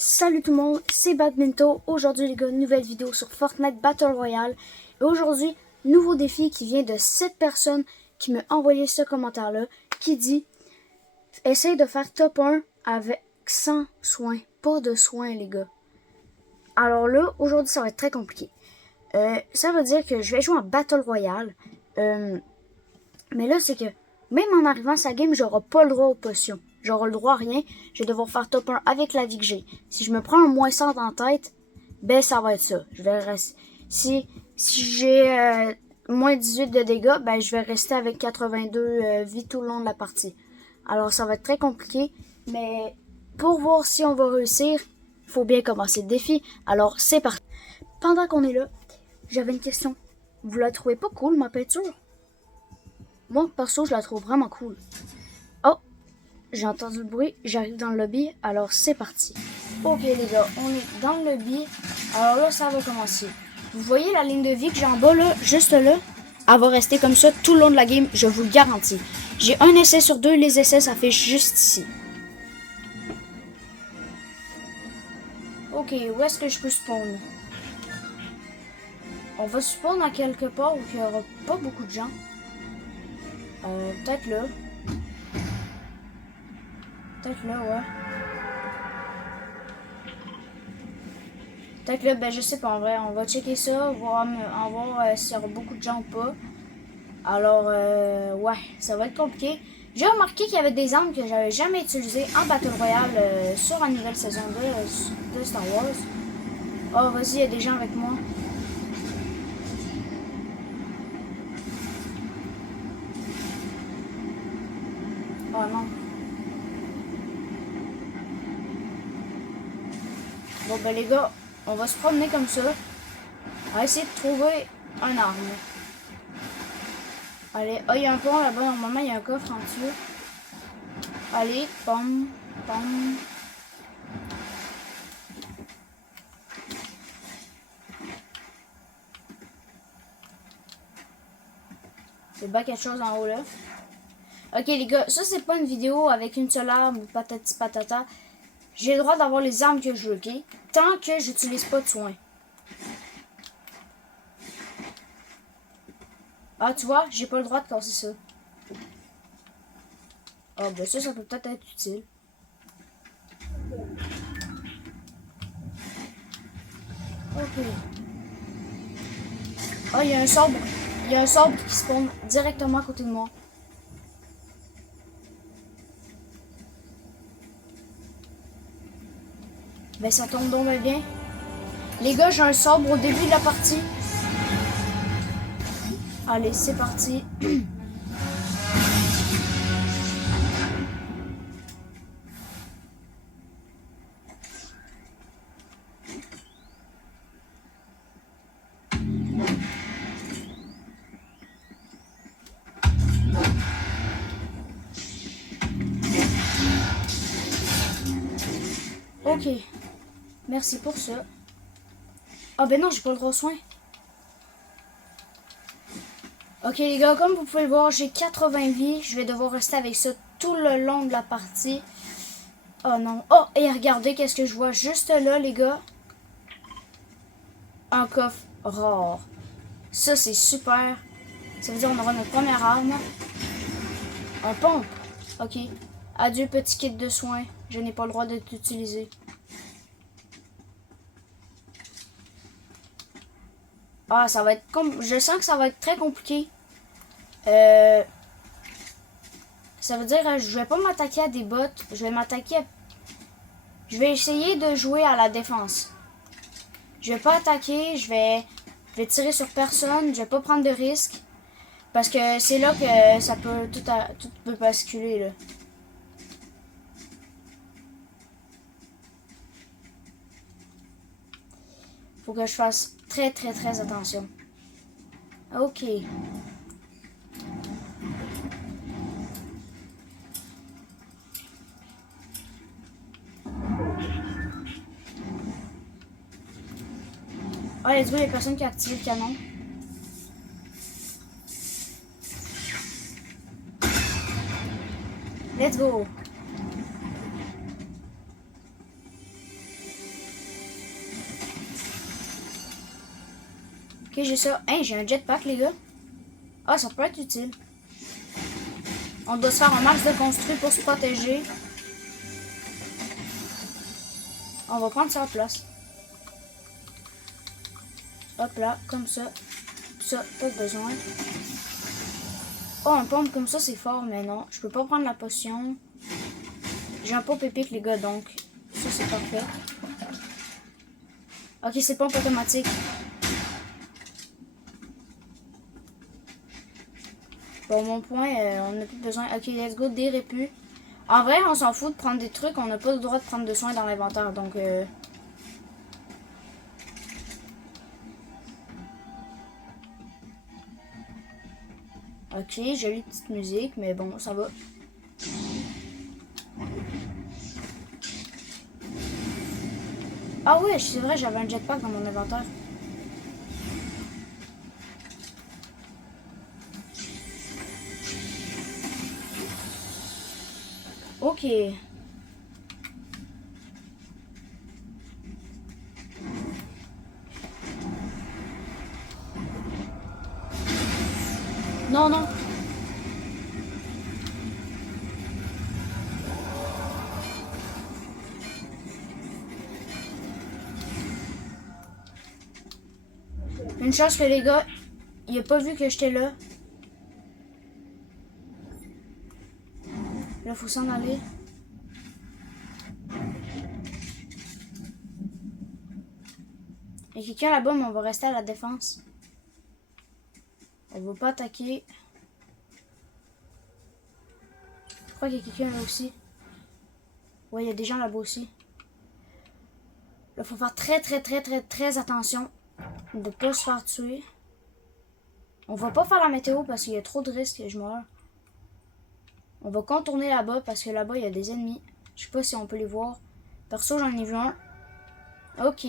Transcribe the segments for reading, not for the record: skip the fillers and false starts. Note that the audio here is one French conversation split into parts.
Salut tout le monde, c'est Badminto. Aujourd'hui les gars, nouvelle vidéo sur Fortnite Battle Royale. Et aujourd'hui, nouveau défi qui vient de cette personne qui m'a envoyé ce commentaire-là, qui dit « Essaye de faire top 1 avec sans soin, pas de soin les gars. » Alors là, aujourd'hui ça va être très compliqué. Ça veut dire que je vais jouer en Battle Royale. Mais là c'est que, même en arrivant à sa game, j'aurai pas le droit aux potions. J'aurai le droit à rien. Je vais devoir faire top 1 avec la vie que j'ai. Si je me prends un moins 100 en tête, ben ça va être ça. Je vais rester. Si j'ai moins 18 de dégâts, ben je vais rester avec 82 vies tout le long de la partie. Alors ça va être très compliqué. Mais pour voir si on va réussir, il faut bien commencer le défi. Alors c'est parti. Pendant qu'on est là, j'avais une question. Vous la trouvez pas cool ma peinture? Moi, perso, je la trouve vraiment cool. Oh, j'ai entendu le bruit, j'arrive dans le lobby, alors c'est parti. Ok les gars, on est dans le lobby, alors là ça va commencer. Vous voyez la ligne de vie que j'ai en bas là, juste là? Elle va rester comme ça tout le long de la game, je vous le garantis. J'ai un essai sur deux, les essais s'affichent juste ici. Ok, où est-ce que je peux spawn? On va spawn à quelque part où il n'y aura pas beaucoup de gens. Peut-être là. Peut-être là, ouais. Peut-être là, ben je sais pas en vrai. On va checker ça, voir s'il y aura beaucoup de gens ou pas. Alors, ouais, ça va être compliqué. J'ai remarqué qu'il y avait des armes que j'avais jamais utilisées en Battle Royale sur la nouvelle saison 2 de Star Wars. Oh, vas-y, il y a des gens avec moi. Oh non. Bon, ben les gars, on va se promener comme ça. On va essayer de trouver un arme. Allez, oh, il y a un pont là-bas. Normalement, il y a un coffre en dessous. Allez, pom, pom. C'est pas quelque chose en haut là. Ok les gars, ça c'est pas une vidéo avec une seule arme ou patati patata. J'ai le droit d'avoir les armes que je veux, ok? Tant que j'utilise pas de soins. Ah tu vois, j'ai pas le droit de casser ça. Ah ben ça peut peut-être être utile. Ok. Ah il y a un sabre. Il y a un sabre qui spawn directement à côté de moi. Ben ça tombe donc bien. Les gars, j'ai un sabre au début de la partie. Allez, c'est parti. Ok. Merci pour ça. Ah ben non, j'ai pas le droit aux soins. Ok les gars, comme vous pouvez le voir, j'ai 80 vies. Je vais devoir rester avec ça tout le long de la partie. Oh non. Oh, et regardez qu'est-ce que je vois juste là, les gars. Un coffre rare. Ça, c'est super. Ça veut dire qu'on aura notre première arme. Un pompe. Ok. Adieu, petit kit de soins. Je n'ai pas le droit de t'utiliser. Ah, ça va être je sens que ça va être très compliqué. Ça veut dire je vais pas m'attaquer à des bots. Je vais m'attaquer à... Je vais essayer de jouer à la défense. Je vais pas attaquer. Je vais tirer sur personne. Je vais pas prendre de risques. Parce que c'est là que ça peut... Tout peut basculer, là. Faut que je fasse très très très attention. Ok. Ah, let's go, il y a personne qui a activé le canon. Let's go. Ok, j'ai ça. Hein, j'ai un jetpack, les gars. Ah, ça peut être utile. On doit se faire un max de construit pour se protéger. On va prendre ça en place. Hop là, comme ça. Ça, pas besoin. Oh, un pompe comme ça, c'est fort, mais non. Je peux pas prendre la potion. J'ai un pompe épique, les gars, donc ça, c'est parfait. Ok, c'est pompe automatique. Bon, mon point, on n'a plus besoin. Ok, let's go, des répus. En vrai, on s'en fout de prendre des trucs. On n'a pas le droit de prendre de soins dans l'inventaire, donc... Ok, jolie petite musique, mais bon, ça va. Ah ouais, c'est vrai, j'avais un jetpack dans mon inventaire. Ok. Non, non. Une chance que les gars, il a pas vu que j'étais là. Là, faut s'en aller. Il y a quelqu'un là-bas, mais on va rester à la défense. On va pas attaquer. Je crois qu'il y a quelqu'un là aussi. Ouais, il y a des gens là-bas aussi. Là, faut faire très attention de pas se faire tuer. On va pas faire la météo parce qu'il y a trop de risques que je meure. On va contourner là-bas parce que là-bas, il y a des ennemis. Je sais pas si on peut les voir. Perso, j'en ai vu un. Ok.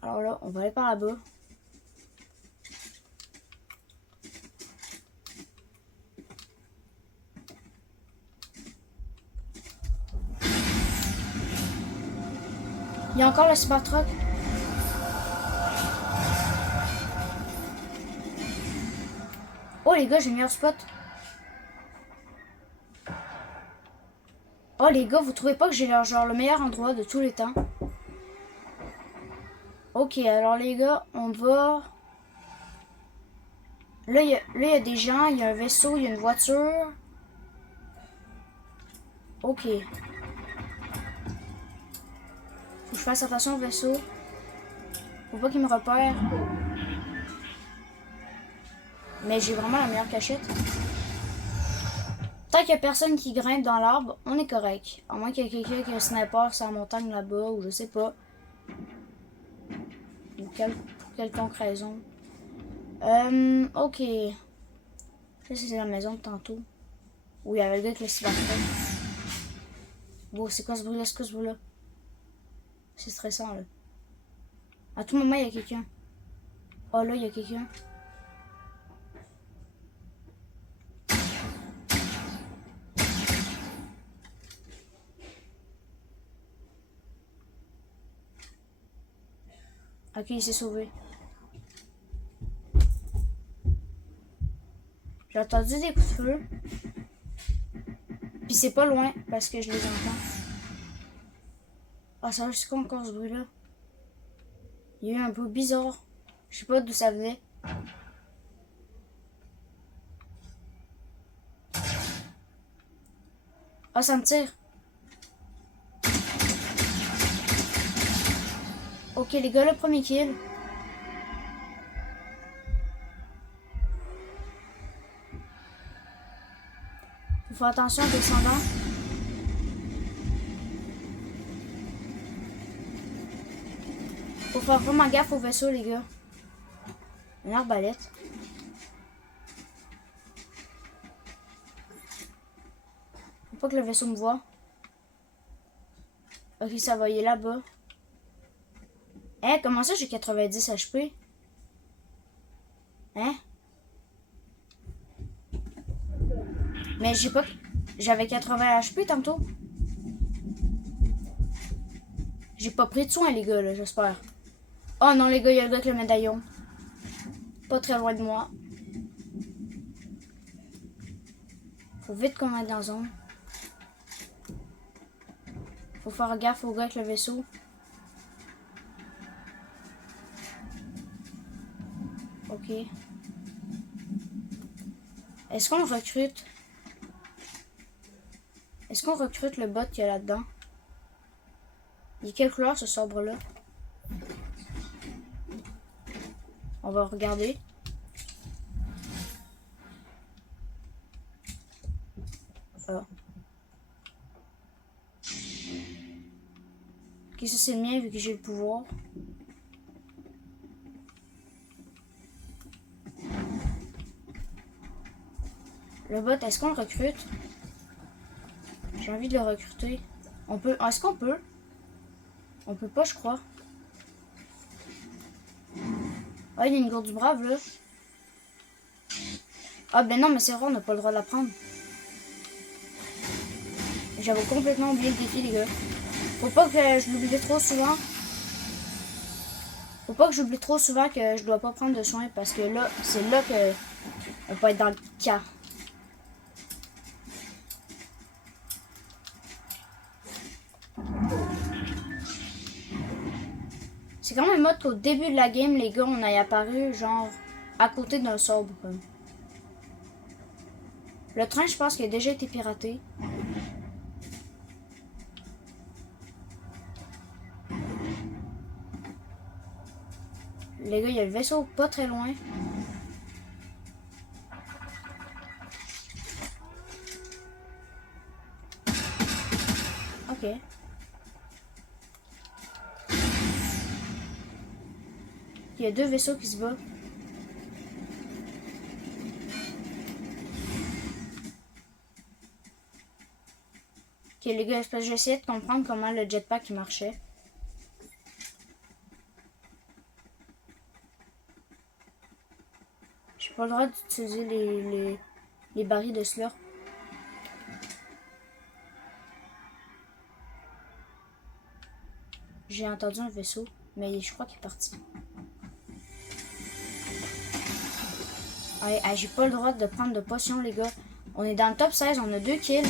Alors là, on va aller par là-bas. Il y a encore le Cybertruck. Oh les gars, j'ai le meilleur spot. Oh les gars, vous trouvez pas que j'ai genre le meilleur endroit de tous les temps? Ok, alors les gars, on va... Là, il y a des gens, il y a un vaisseau, il y a une voiture. Ok. Faut que je fasse attention au vaisseau. Faut pas qu'il me repère. Mais j'ai vraiment la meilleure cachette. Tant qu'il y a personne qui grimpe dans l'arbre, on est correct. À moins qu'il y ait quelqu'un qui a un sniper sur la montagne là-bas, ou je sais pas. Ou pour quelconque raison. Ok. Ça, c'est la maison de tantôt. Où il y avait le gars avec le cybertruck. Bon, c'est quoi ce bruit-là? C'est quoi ce bruit-là? C'est stressant, là. À tout moment, il y a quelqu'un. Oh, là, il y a quelqu'un. Ok, il s'est sauvé. J'ai entendu des coups de feu. Puis c'est pas loin, parce que je les entends. Ah, ça va, c'est quoi encore ce bruit-là? Il y a eu un bruit bizarre. Je sais pas d'où ça venait. Ah, ça me tire. Ok, les gars, le premier kill. Faut faire attention aux descendants. Faut faire vraiment gaffe au vaisseau, les gars. Une arbalète. Faut pas que le vaisseau me voie. Ok, ça va, il est là-bas. Hein, comment ça j'ai 90 HP? Hein? Mais j'ai pas... J'avais 80 HP tantôt. J'ai pas pris de soin, les gars, là, j'espère. Oh non, les gars, il y a le gars avec le médaillon. pas très loin de moi. Faut vite qu'on aille dans la zone. Faut faire gaffe au gars avec le vaisseau. Ok. Est-ce qu'on recrute? Est-ce qu'on recrute le bot qu'il y a là-dedans? Il est quelle couleur ce sabre-là? On va regarder. Ah. Ok, ça c'est le mien vu que j'ai le pouvoir. Le bot, est-ce qu'on le recrute? J'ai envie de le recruter. On peut. Est-ce qu'on peut? On peut pas, je crois. Ah, il y a une gourde du brave là. Ah, ben non, mais c'est vrai, on n'a pas le droit de la prendre. J'avais complètement oublié le défi, les gars. Faut pas que je l'oublie trop souvent. Faut pas que j'oublie trop souvent que je dois pas prendre de soins parce que là, c'est là que on peut être dans le cas. C'est quand même mode qu'au début de la game, les gars, on a apparu genre à côté d'un sabre. Comme. Le train, je pense qu'il a déjà été piraté. Les gars, il y a le vaisseau pas très loin. Ok. Il y a deux vaisseaux qui se battent. Ok les gars, j'ai essayé de comprendre comment le jetpack marchait. J'ai pas le droit d'utiliser les barils de slurp. J'ai entendu un vaisseau, mais je crois qu'il est parti. Ouais, j'ai pas le droit de prendre de potions les gars. On est dans le top 16, on a 2 kills.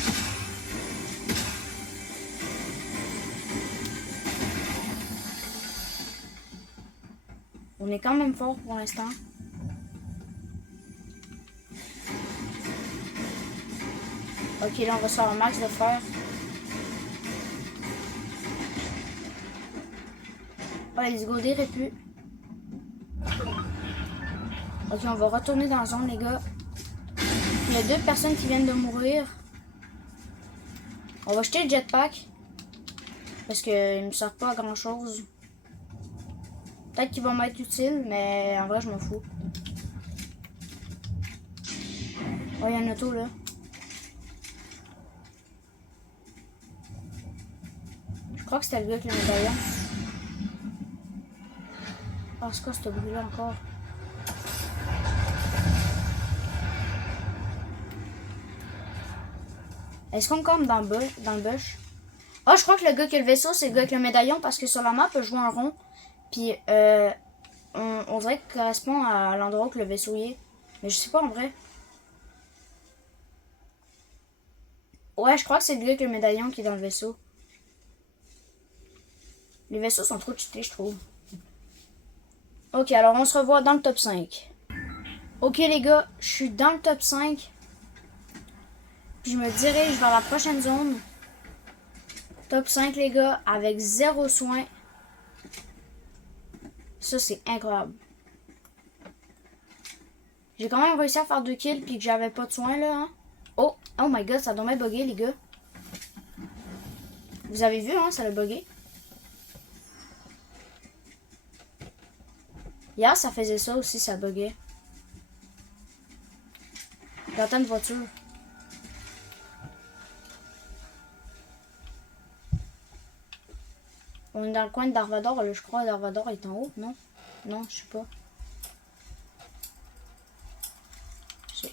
On est quand même fort pour l'instant. Ok, là on va se faire un max de fer. Oh, let's go, des répus. Ok, on va retourner dans la zone, les gars. Il y a 2 personnes qui viennent de mourir. On va jeter le jetpack. Parce qu'il ne me sert pas à grand chose. Peut-être qu'il va m'être utile, mais en vrai, je m'en fous. Oh, il y a une auto là. Je crois que c'était le gars avec le médaillon. Oh, c'est quoi ce bruit-là encore? Est-ce qu'on compte dans le bush? Oh, je crois que le gars qui a le vaisseau, c'est le gars avec le médaillon parce que sur la map, je vois un rond. Puis, on dirait qu'il correspond à l'endroit où le vaisseau y est. Mais je sais pas en vrai. Ouais, je crois que c'est le gars avec le médaillon qui est dans le vaisseau. Les vaisseaux sont trop cheatés, je trouve. Ok, alors on se revoit dans le top 5. Ok les gars, je suis dans le top 5. Puis je me dirige vers la prochaine zone. Top 5 les gars, avec 0 soin. Ça c'est incroyable. J'ai quand même réussi à faire 2 kills puis que j'avais pas de soin là. Hein? Oh my god, ça doit m'être bugué les gars. Vous avez vu hein, ça l'a bugué. Hier ça faisait ça aussi, ça buguait. J'entends une voiture. On est dans le coin de Darvador, là, je crois. Darvador est en haut, non? Non, je sais pas.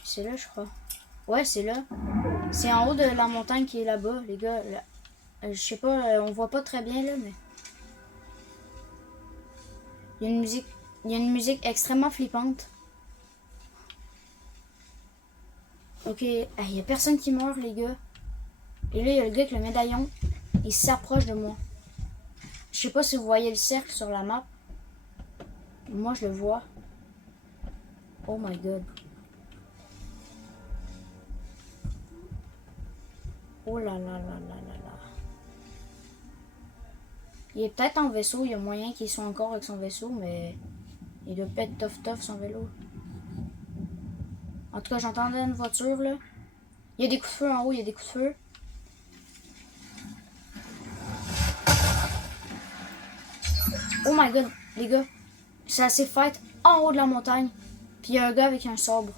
C'est là, je crois. Ouais, c'est là. C'est en haut de la montagne qui est là-bas, les gars. Là. Je sais pas, on voit pas très bien, là, mais... Il y a une musique extrêmement flippante. Ok, il n'y a personne qui meurt, les gars. Et là, il y a le gars avec le médaillon. Il s'approche de moi. Je sais pas si vous voyez le cercle sur la map. Moi, je le vois. Oh my god. Oh là là là là là là. Il est peut-être en vaisseau. Il y a moyen qu'il soit encore avec son vaisseau, mais il doit pas être tough son vélo. En tout cas, j'entendais une voiture là. Il y a des coups de feu en haut, il y a des coups de feu. Oh my god, les gars. C'est assez fight en haut de la montagne. Puis il y a un gars avec un sabre.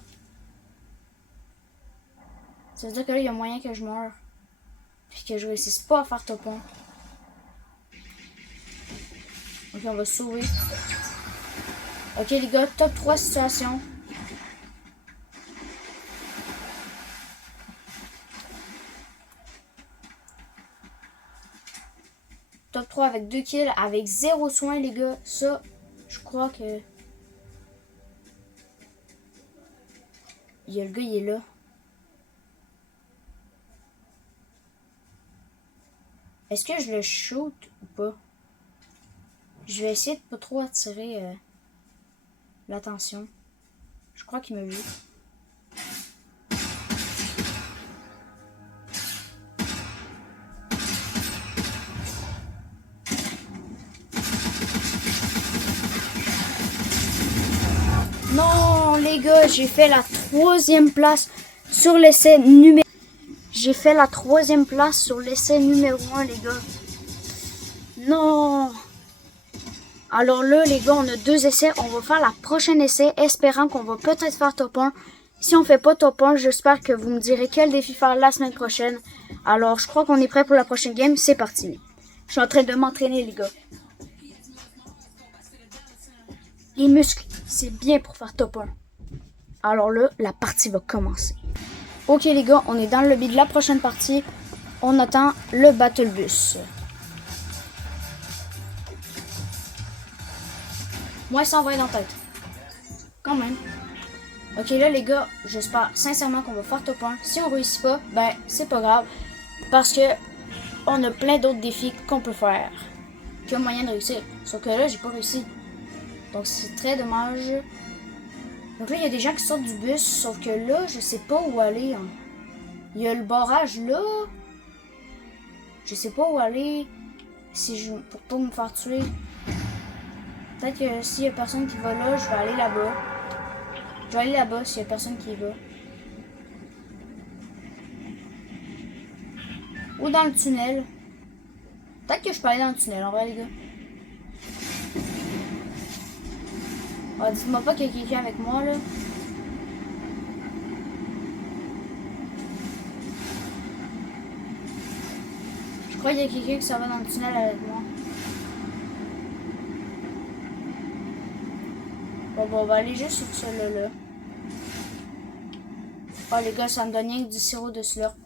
Ça veut dire que là, il y a moyen que je meure. Puis que je réussisse pas à faire top 1. Ok, on va se sauver. Ok, les gars, top 3 situation. Top 3 avec 2 kills, avec 0 soins, les gars. Ça, je crois que... Il y a le gars, il est là. Est-ce que je le shoot ou pas? Je vais essayer de pas trop attirer l'attention. Je crois qu'il m'a vu. Non, les gars, j'ai fait la 3e place sur l'essai numéro... J'ai fait la 3e place sur l'essai numéro 1, les gars. Non. Alors là, les gars, on a 2 essais. On va faire la prochaine essai, espérant qu'on va peut-être faire top 1. Si on fait pas top 1, j'espère que vous me direz quel défi faire la semaine prochaine. Alors, je crois qu'on est prêt pour la prochaine game. C'est parti. Je suis en train de m'entraîner, les gars. Les muscles, c'est bien pour faire top 1. Alors là, la partie va commencer. Ok, les gars, on est dans le lobby de la prochaine partie. On attend le Battle Bus. Moi, ça va être en tête. Quand même. Ok, là, les gars, j'espère sincèrement qu'on va faire top 1. Si on réussit pas, ben, c'est pas grave. Parce que on a plein d'autres défis qu'on peut faire. Qui ont moyen de réussir. Sauf que là, j'ai pas réussi. Donc, c'est très dommage. Donc là, il y a des gens qui sortent du bus. Sauf que là, je sais pas où aller. Hein. Il y a le barrage là. Je sais pas où aller. Si je, pour pas me faire tuer. Peut-être que s'il y a personne qui va là, je vais aller là-bas. Je vais aller là-bas s'il y a personne qui y va. Ou dans le tunnel. Peut-être que je peux aller dans le tunnel, en vrai, les gars. Ah, dites-moi pas qu'il y a quelqu'un avec moi, là. Je crois qu'il y a quelqu'un qui s'en va dans le tunnel avec moi. Bon, on va aller juste sur celui-là. Oh, les gars, ça me donne rien que du sirop de slurp.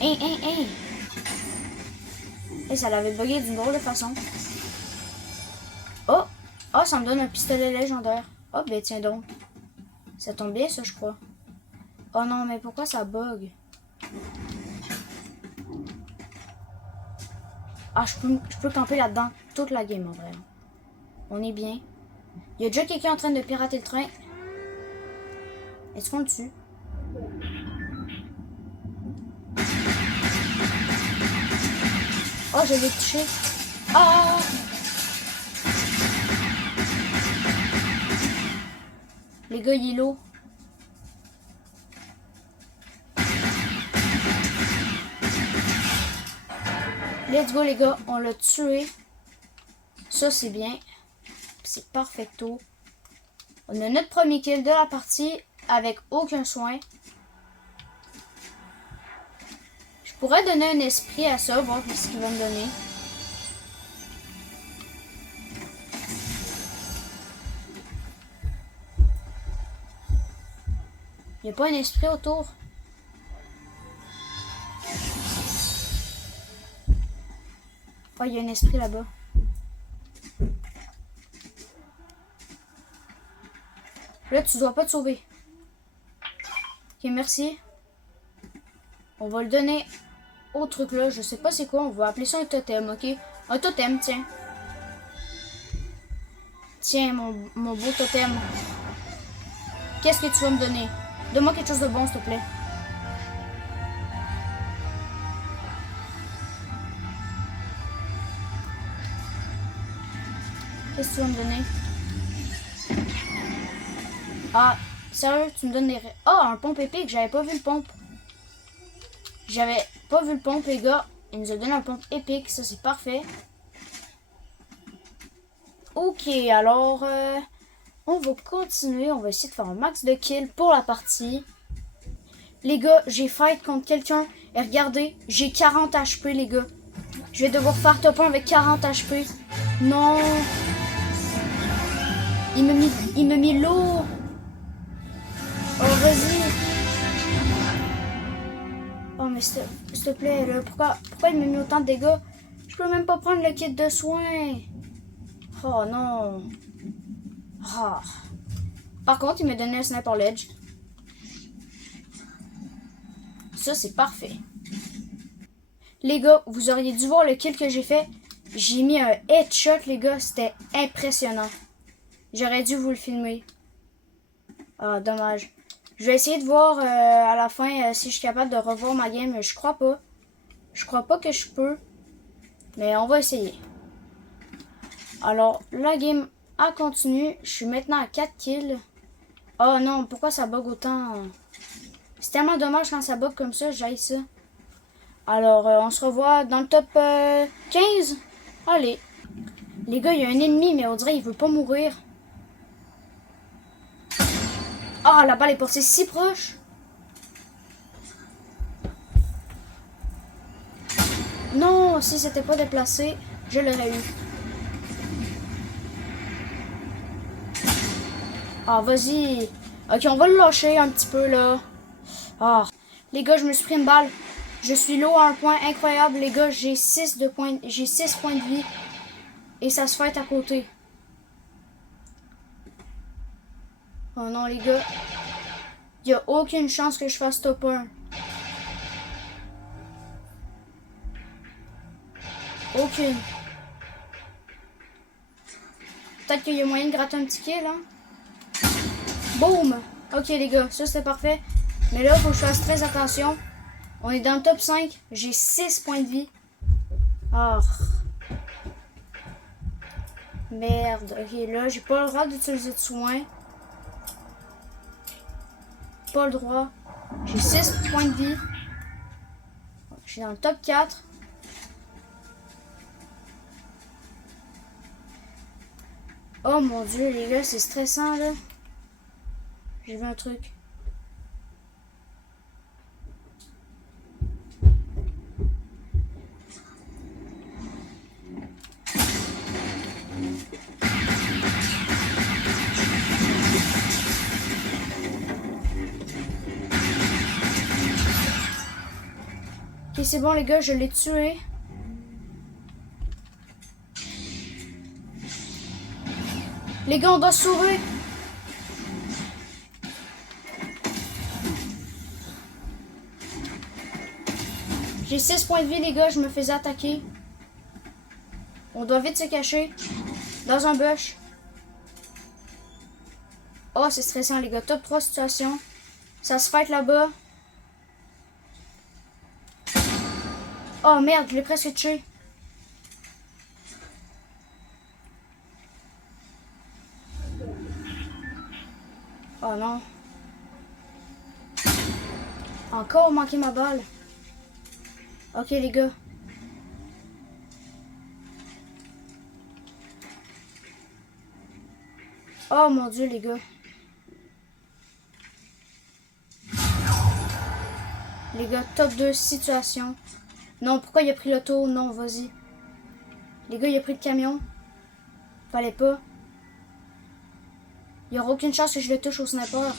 Hey! Et ça l'avait bugué d'une drôle de façon. Oh! Oh, ça me donne un pistolet légendaire. Oh, ben tiens donc. Ça tombe bien, ça, je crois. Oh non, mais pourquoi ça bug? Ah, je peux camper là-dedans toute la game, en vrai. On est bien. Il y a déjà quelqu'un en train de pirater le train. Est-ce qu'on le tue? Oh, je l'ai touché. Ah! Les gars, il est low. Let's go, les gars. On l'a tué. Ça, c'est bien. C'est perfecto. On a notre premier kill de la partie avec aucun soin. Je pourrais donner un esprit à ça, voir ce qu'il va me donner. Il n'y a pas un esprit autour. Oh, il y a un esprit là-bas. Là, tu dois pas te sauver. Ok, merci. On va le donner au truc là. Je sais pas c'est quoi. On va appeler ça un totem, ok? Un totem, tiens. Tiens, mon beau totem. Qu'est-ce que tu vas me donner? Donne-moi quelque chose de bon, s'il te plaît. Qu'est-ce que tu vas me donner? Ah, sérieux, tu me donnes des... Ah, un pompe épique, j'avais pas vu le pompe. J'avais pas vu le pompe, les gars. Il nous a donné un pompe épique, ça c'est parfait. Ok, alors... on va continuer, on va essayer de faire un max de kills pour la partie. Les gars, j'ai fight contre quelqu'un. Et regardez, j'ai 40 HP, les gars. Je vais devoir faire top 1 avec 40 HP. Non. Il m'a mis l'eau. Oh, vas-y. Oh, mais s'il te plaît, là, pourquoi il m'a mis autant de dégâts? Je peux même pas prendre le kit de soins. Oh, non. Oh. Par contre, il m'a donné un sniper ledge. Ça, c'est parfait. Les gars, vous auriez dû voir le kill que j'ai fait. J'ai mis un headshot, les gars. C'était impressionnant. J'aurais dû vous le filmer. Ah, dommage. Je vais essayer de voir à la fin si je suis capable de revoir ma game. Je crois pas. Je crois pas que je peux. Mais on va essayer. Alors, la game a continué. Je suis maintenant à 4 kills. Oh non, pourquoi ça bug autant? C'est tellement dommage quand ça bug comme ça. J'aille ça. Alors, on se revoit dans le top 15. Allez. Les gars, il y a un ennemi, mais on dirait qu'il veut pas mourir. Ah, la balle est passée si proche. Non, si c'était pas déplacé, je l'aurais eu. Ah, vas-y. Ok, on va le lâcher un petit peu, là. Ah. Les gars, je me suis pris une balle. Je suis low à un point incroyable, les gars. J'ai 6 points de vie. Et ça se fait à côté. Oh non, les gars. Il n'y a aucune chance que je fasse top 1. Aucune. Peut-être qu'il y a moyen de gratter un petit kill, hein. Boum! Ok, les gars, ça c'était parfait. Mais là, il faut que je fasse très attention. On est dans le top 5. J'ai 6 points de vie. Ah. Merde. Ok, là, j'ai pas le droit d'utiliser de soins. Pas le droit. J'ai 6 points de vie. Je suis dans le top 4. Oh mon dieu, les gars, c'est stressant, là. J'ai vu un truc. Ok, c'est bon, les gars, je l'ai tué. Les gars, on doit se sauver. J'ai 6 points de vie, les gars, je me faisais attaquer. On doit vite se cacher. Dans un bush. Oh, c'est stressant, les gars. Top 3 situation. Ça se fight là-bas. Oh merde, je l'ai presque tué. Oh non. Encore manqué ma balle. Ok, les gars. Oh mon dieu, les gars. Les gars, top 2 situation. Non, pourquoi il a pris l'auto? Non, vas-y. Les gars, il a pris le camion. Fallait pas. Il n'y aura aucune chance que je le touche au sniper.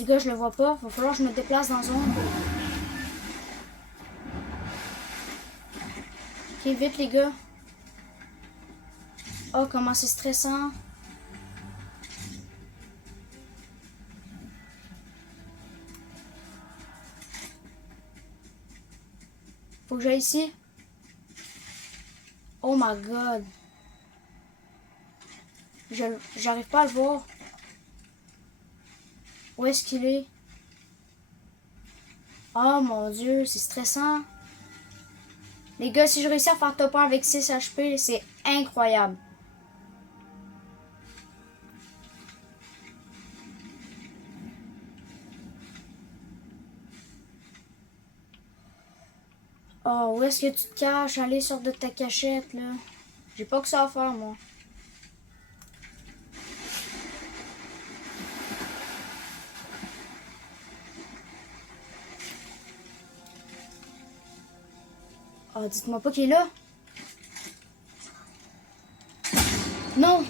Les gars, je le vois pas. Va falloir que je me déplace dans zone. Ok, vite les gars. Oh, comment c'est stressant. Faut que j'aille ici. Oh my god. J'arrive pas à le voir. Où est-ce qu'il est? Oh mon dieu, c'est stressant. Les gars, si je réussis à faire top 1 avec 6 HP, c'est incroyable. Oh, où est-ce que tu te caches? Allez, sors de ta cachette, là. J'ai pas que ça à faire, moi. Oh, dites-moi pas qu'il est là. Non!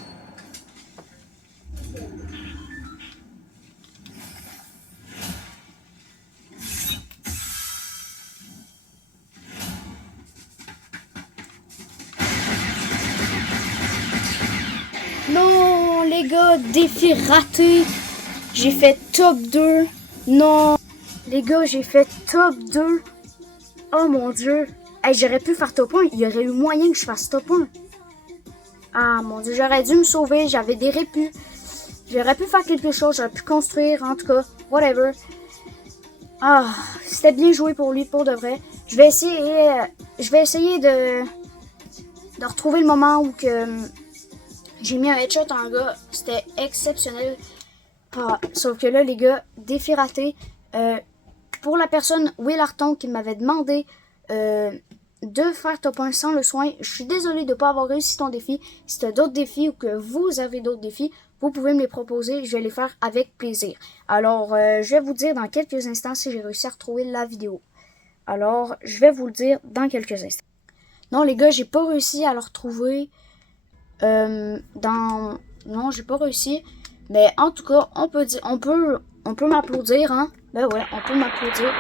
Non, les gars, défi raté. J'ai fait top 2. Non. Les gars, j'ai fait top 2. Oh mon dieu. Hey, j'aurais pu faire top 1. Il y aurait eu moyen que je fasse top 1. Ah mon dieu, j'aurais dû me sauver. J'avais des répus. J'aurais pu faire quelque chose. J'aurais pu construire, en tout cas. Whatever. Ah, c'était bien joué pour lui, pour de vrai. Je vais essayer de retrouver le moment où que j'ai mis un headshot en gars. C'était exceptionnel. Ah, sauf que là, les gars, défi raté. Pour la personne Will Arton qui m'avait demandé de faire top 1 sans le soin, je suis désolée de ne pas avoir réussi ton défi. Si tu as d'autres défis ou que vous avez d'autres défis, vous pouvez me les proposer. Je vais les faire avec plaisir. Alors, je vais vous dire dans quelques instants si j'ai réussi à retrouver la vidéo. Alors, je vais vous le dire dans quelques instants. Non, les gars, j'ai pas réussi à le retrouver. Non, j'ai pas réussi. Mais en tout cas, on peut m'applaudir, hein. Ben ouais, on peut m'applaudir.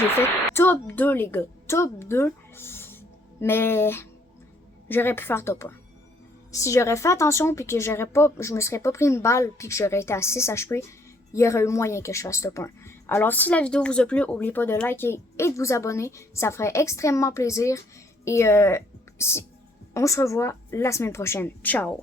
J'ai fait top 2, les gars. Top 2. Mais j'aurais pu faire top 1. Si j'aurais fait attention puis que je me serais pas pris une balle puis que j'aurais été à 6 HP, il y aurait eu moyen que je fasse top 1. Alors si la vidéo vous a plu, n'oubliez pas de liker et de vous abonner. Ça ferait extrêmement plaisir. Et on se revoit la semaine prochaine. Ciao!